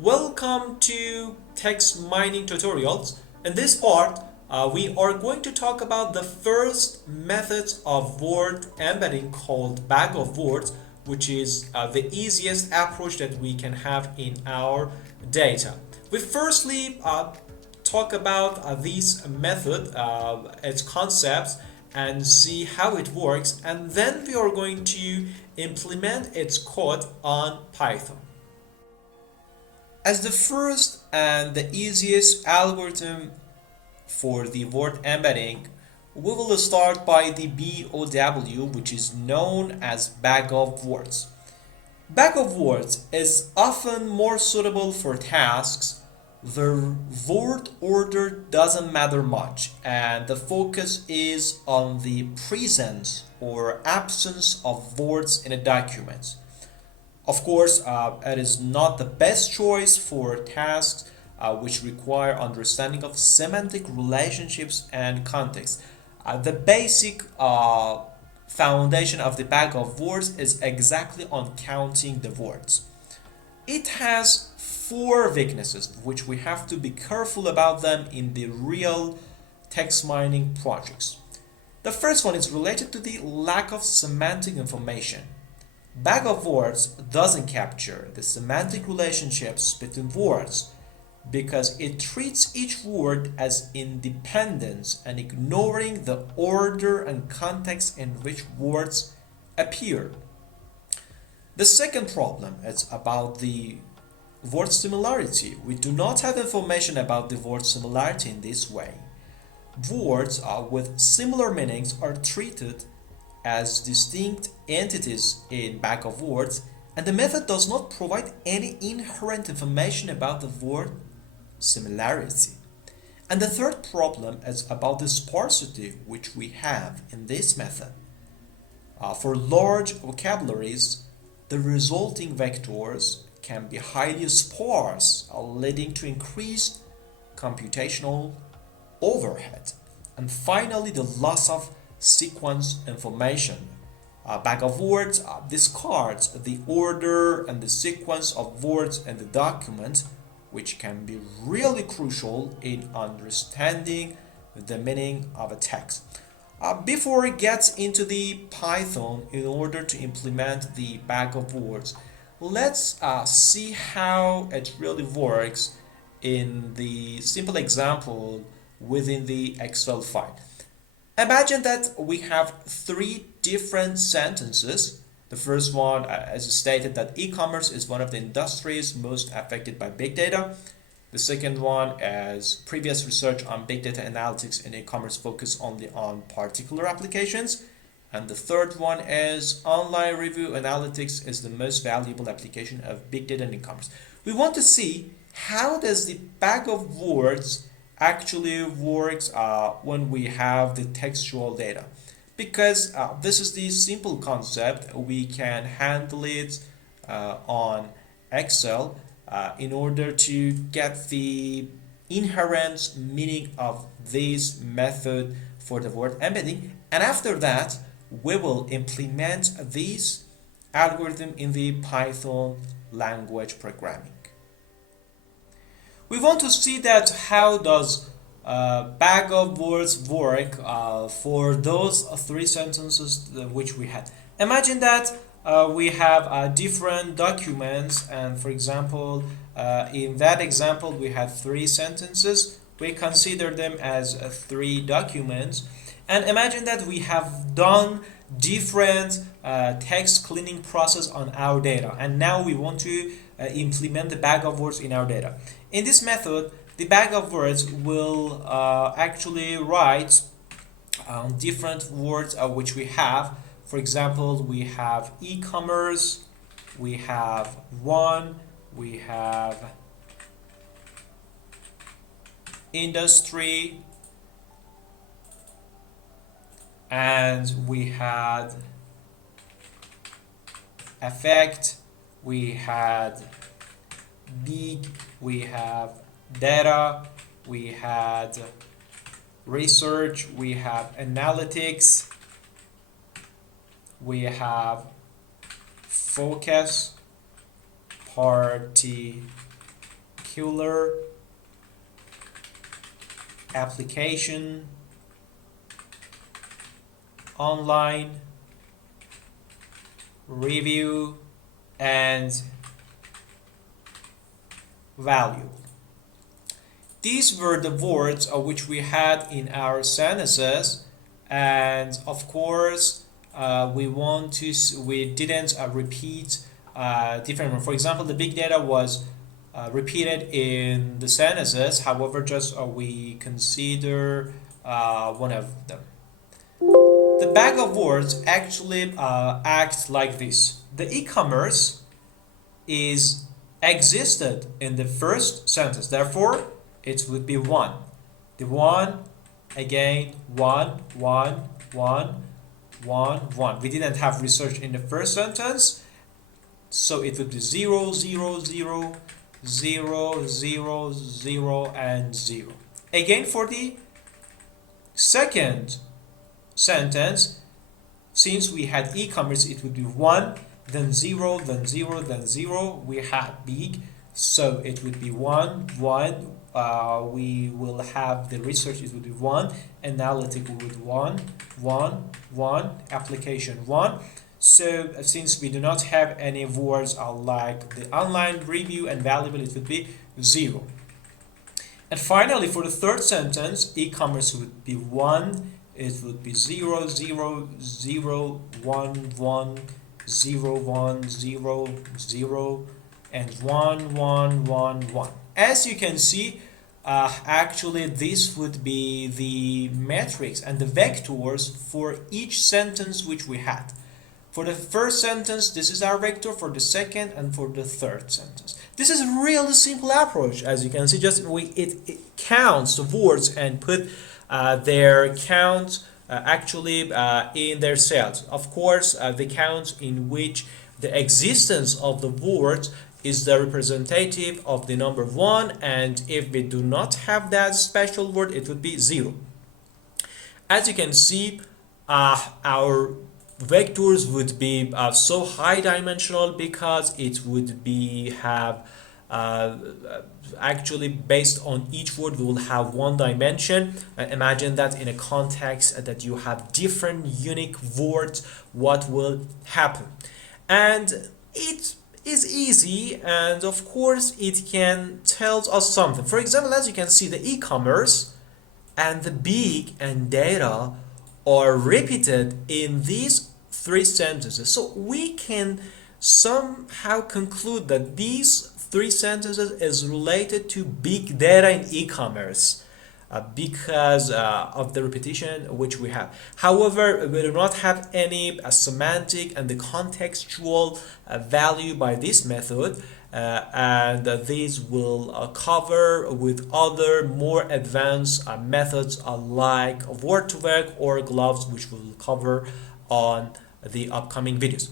Welcome to text mining tutorials. In this part, we are going to talk about the first methods of word embedding called bag of words, which is the easiest approach that we can have in our data. We firstly talk about this method, its concepts, and see how it works, and then we are going to implement its code on Python. As the first and the easiest algorithm for the word embedding, we will start by the BOW, which is known as bag of words. Bag of words is often more suitable for tasks. The word order doesn't matter much, and the focus is on the presence or absence of words in a document. Of course, it is not the best choice for tasks which require understanding of semantic relationships and context. The basic foundation of the bag of words is exactly on counting the words. It has four weaknesses which we have to be careful about them in the real text mining projects. The first one is related to the lack of semantic information. Bag of words doesn't capture the semantic relationships between words because it treats each word as independent and ignoring the order and context in which words appear. The second problem is about the word similarity. We do not have information about the word similarity in this way. Words with similar meanings are treated as distinct entities in bag of words, and the method does not provide any inherent information about the word similarity. And the third problem is about the sparsity which we have in this method. For large vocabularies, the resulting vectors can be highly sparse, leading to increased computational overhead. And finally, the loss of sequence information. Bag of words discards the order and the sequence of words in the document, which can be really crucial in understanding the meaning of a text. Before it gets into the Python in order to implement the bag of words, let's see how it really works in the simple example within the Excel file. Imagine that we have three different sentences. The first one, as stated, that e-commerce is one of the industries most affected by big data. The second one, as previous research on big data analytics in e-commerce focus only on particular applications. And the third one is online review analytics is the most valuable application of big data in e-commerce. We want to see how does the bag of words actually works when we have the textual data, because this is the simple concept. We can handle it on Excel in order to get the inherent meaning of this method for the word embedding, and after that we will implement this algorithm in the Python language programming. We want to see that how does bag of words work for those three sentences which we had. Imagine that we have different documents, and for example in that example we had three sentences. We consider them as three documents, and imagine that we have done different text cleaning process on our data, and now we want to implement the bag of words in our data. In this method, the bag of words will actually write different words which we have. For example, we have e-commerce, we have one, we have industry, and we had effect, we had big, we have data, we had research, we have analytics, we have focus, party, particular application, online, review, and value. These were the words which we had in our sentences, and of course we didn't repeat different ones. For example, the big data was repeated in the sentences. However, just we consider one of them. The bag of words actually acts like this. The e-commerce is existed in the first sentence. Therefore, it would be one. The one, again, one, one, one, one, one. We didn't have research in the first sentence, so it would be 0, 0, 0, 0, 0, 0, and 0. Again, for the second sentence, since we had e-commerce, it would be 1, then 0, then 0, then 0. We had big, so it would be 1, 1. We will have the research, it would be 1, analytical with 1, 1, 1, application 1. So since we do not have any words like the online, review, and valuable, it would be 0. And finally, for the third sentence, e-commerce would be 1, it would be 0, 0, 0, 1, 1, 0, 1, 0, 0, and 1, 1, 1, 1. As you can see, actually this would be the metrics and the vectors for each sentence which we had. For the first sentence, this is our vector, for the second and for the third sentence. This is a really simple approach. As you can see, just it counts the words and put their count actually in their cells. Of course, the count in which the existence of the words is the representative of the number 1, and if we do not have that special word, it would be 0. As you can see, our vectors would be so high dimensional because it would be actually based on each word we will have one dimension. Imagine that in a context that you have different unique words, what will happen? And it is easy, and of course it can tell us something. For example, as you can see, the e-commerce and the big and data are repeated in these 3 sentences. So we can somehow conclude that these 3 sentences is related to big data in e-commerce because of the repetition which we have. However, we do not have any semantic and the contextual value by this method, and these will cover with other more advanced methods like word to vec or gloves, which we will cover on the upcoming videos.